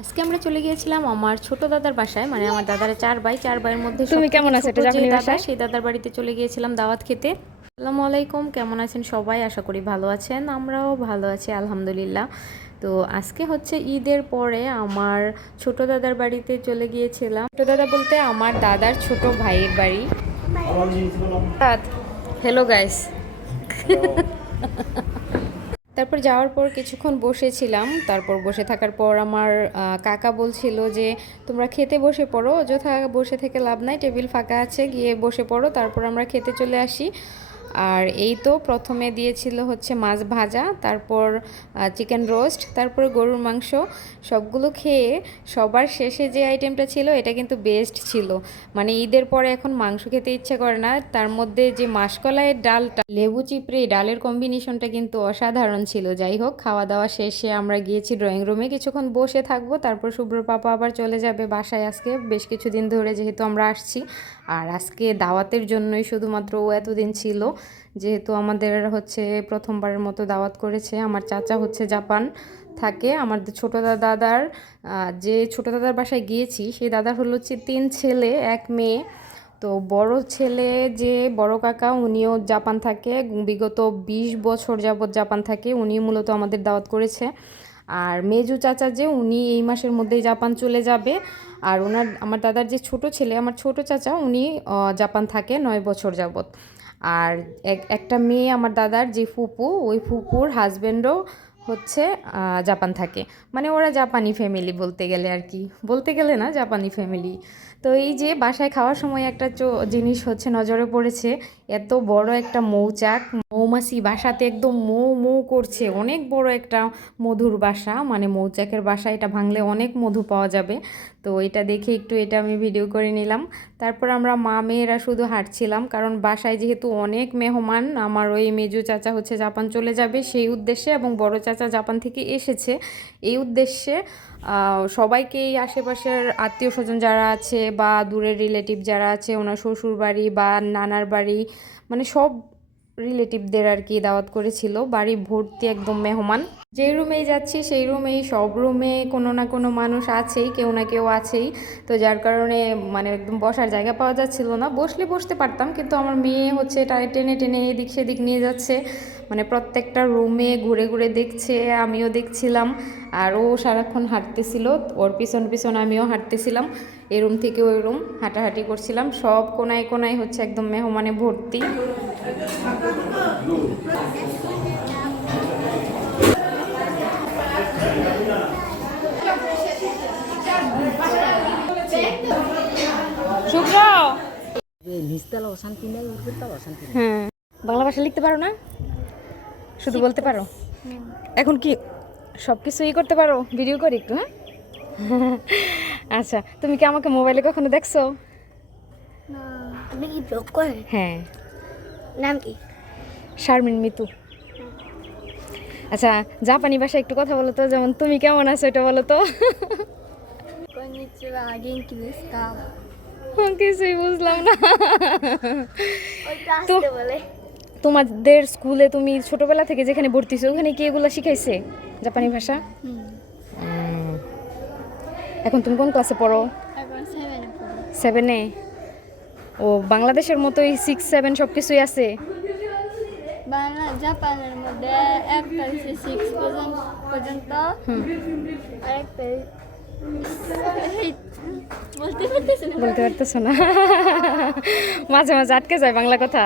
আজকে আমরা চলে গিয়েছিলাম আমার ছোট দাদার বাসায়, মানে আমার দাদার চার ভাইয়ের মধ্যে তুমি কেমন আছো? এটা জাপানি দাদা, ভাষায় সেই দাদার বাড়িতে চলে গিয়েছিলাম দাওয়াত খেতে। আসসালামু আলাইকুম, কেমন আছেন সবাই? আশা করি ভালো আছেন, আমরাও ভালো আছি আলহামদুলিল্লাহ। তো আজকে হচ্ছে ঈদের পরে আমার ছোট দাদার বাড়িতে চলে গিয়েছিলাম। ছোট দাদা বলতে আমার দাদার ছোট ভাইয়ের বাড়ি। Hello guys. তারপর যাওয়ার পর কিছুক্ষণ বসেছিলাম। তারপর বসে থাকার পর আমার কাকা বলছিল যে তোমরা খেতে বসে পড়ো, অযথা বসে থেকে লাভ নাই, টেবিল ফাঁকা আছে, গিয়ে বসে পড়ো। তারপর আমরা খেতে চলে আসি। আর এই তো প্রথমে দিয়েছিল হচ্ছে মাছ ভাজা, তারপর চিকেন রোস্ট, তারপর গরুর মাংস। সবগুলো খেয়ে সবার শেষে যে আইটেমটা ছিল এটা কিন্তু বেস্ট ছিল। মানে ঈদের পরে এখন মাংস খেতে ইচ্ছে করে না, তার মধ্যে যে মাসকলাইয়ের ডালটা, লেবু চিপড়ে ডালের কম্বিনেশনটা কিন্তু অসাধারণ ছিল। যাই হোক, খাওয়া দাওয়া শেষে আমরা গিয়েছি ড্রয়িং রুমে, কিছুক্ষণ বসে থাকবো। তারপর শুভ্র পাপা আবার চলে যাবে বাসায় আজকে, বেশ কিছুদিন ধরে যেহেতু আমরা আসছি। আর আজকে দাওয়াতের জন্যই শুধুমাত্র ও এতদিন ছিল, যেহেতু আমাদের হচ্ছে প্রথমবারের মতো দাওয়াত করেছে। আমার চাচা হচ্ছে জাপান থাকে। আমার ছোটো দাদার যে ছোটো দাদার বাসায় গিয়েছি, সেই দাদার হলো হচ্ছে 3 ছেলে 1 মেয়ে। তো বড় ছেলে যে বড় কাকা, উনিও জাপান থাকে, বিগত 20 বছর যাবৎ জাপান থাকে। উনি মূলত আমাদের দাওয়াত করেছে। আর মেজু চাচা যে, উনি এই মাসের মধ্যেই জাপান চলে যাবে। আর আমার দাদার যে ছোট ছেলে, আমার ছোট চাচা, উনি জাপান থাকে 9 বছর যাবৎ। আর একটা মেয়ে আমার দাদার যে ফুপু, ওই ফুপুর হাজব্যান্ডও হচ্ছে জাপান থাকে। মানে ওরা জাপানি ফ্যামিলি বলতে গেলে, আর কি বলতে গেলে না, জাপানি ফ্যামিলি। তো এই যে বাসায় খাওয়ার সময় একটা জিনিস হচ্ছে নজরে পড়েছে, এত বড় একটা মৌচাক, মৌমাছি বাসাতে একদম মৌ মৌ করছে। অনেক বড় একটা মধুর বাসা, মানে মৌচাকের বাসা। এটা ভাঙলে অনেক মধু পাওয়া যাবে। তো এটা দেখে একটু এটা আমি ভিডিও করে নিলাম। তারপর আমরা মা মেয়েরা শুধু হাঁটছিলাম, কারণ বাসায় যেহেতু অনেক মেহমান। আমার ওই মেজু চাচা হচ্ছে জাপান চলে যাবে সেই উদ্দেশ্যে, এবং বড় চাচা জাপান থেকে এসেছে এই উদ্দেশ্যে। সবাইকে, এই আশেপাশের আত্মীয় স্বজন যারা আছে বা দূরের রিলেটিভ যারা আছে, ওনার শ্বশুর বাড়ি বা নানার বাড়ি, মানে সব রিলেটিভদের আর কি দাওয়াত করেছিল। বাড়ি ভর্তি একদম মেহমান। যেই রুমেই যাচ্ছি সেই রুমেই, সব রুমে কোনো না কোনো মানুষ আছেই, কেউ না কেউ আছেই। তো যার কারণে মানে একদম বসার জায়গা পাওয়া যাচ্ছিল না। বসলে বসতে পারতাম, কিন্তু আমার মেয়ে হচ্ছে টেনে টেনে এদিক সেদিক নিয়ে যাচ্ছে। মানে প্রত্যেকটা রুমে ঘুরে ঘুরে দেখছে, আমিও দেখছিলাম। আর ও সারাক্ষণ হাঁটতেছিল, ওর পিছন পিছন আমিও হাঁটতেছিলাম। এই রুম থেকে ওই রুম হাঁটাহাঁটি করছিলাম। সব কোনায় কোনায় হচ্ছে একদম মেহমানে ভর্তি। শুভ্র, হ্যাঁ, বাংলা ভাষা লিখতে পারো না? শুধু বলতে পারো? এখন কি সব কিছুই করতে পারো? ভিডিও করি একটু, হ্যাঁ? আচ্ছা, তুমি কি আমাকে মোবাইলে কখনো দেখছো? আপনি কি ব্লগ করেন? হ্যাঁ। নাম কি? শারমিন মিতু। আচ্ছা, জাপানি ভাষায় একটু কথা বলো তো, যেমন তুমি কেমন আছো এটা বলো তো। কন্নিচিওয়া, গেঙ্কি দেসু কা? কিছুই বুঝলাম না। ওইটা আসতে বলে। তোমাদের স্কুলে তুমি ছোটবেলা থেকে যেখানে ভর্তি হইছো, ওখানে কি এগুলো শিখাইছে জাপানি ভাষা? এখন তুমি কোন ক্লাসে পড়ো? এখন 7 এ পড়ি। 7-এ? ও, বাংলাদেশের মতোই 6, 7 সব কিছুই আছে? বাংলা জাপানের মধ্যে একটা হচ্ছে 6 পর্যন্ত, আরেকটা বলতে পারতেছো না? মাঝে মাঝে আটকে যায় বাংলা কথা।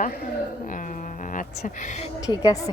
আচ্ছা, ঠিক আছে।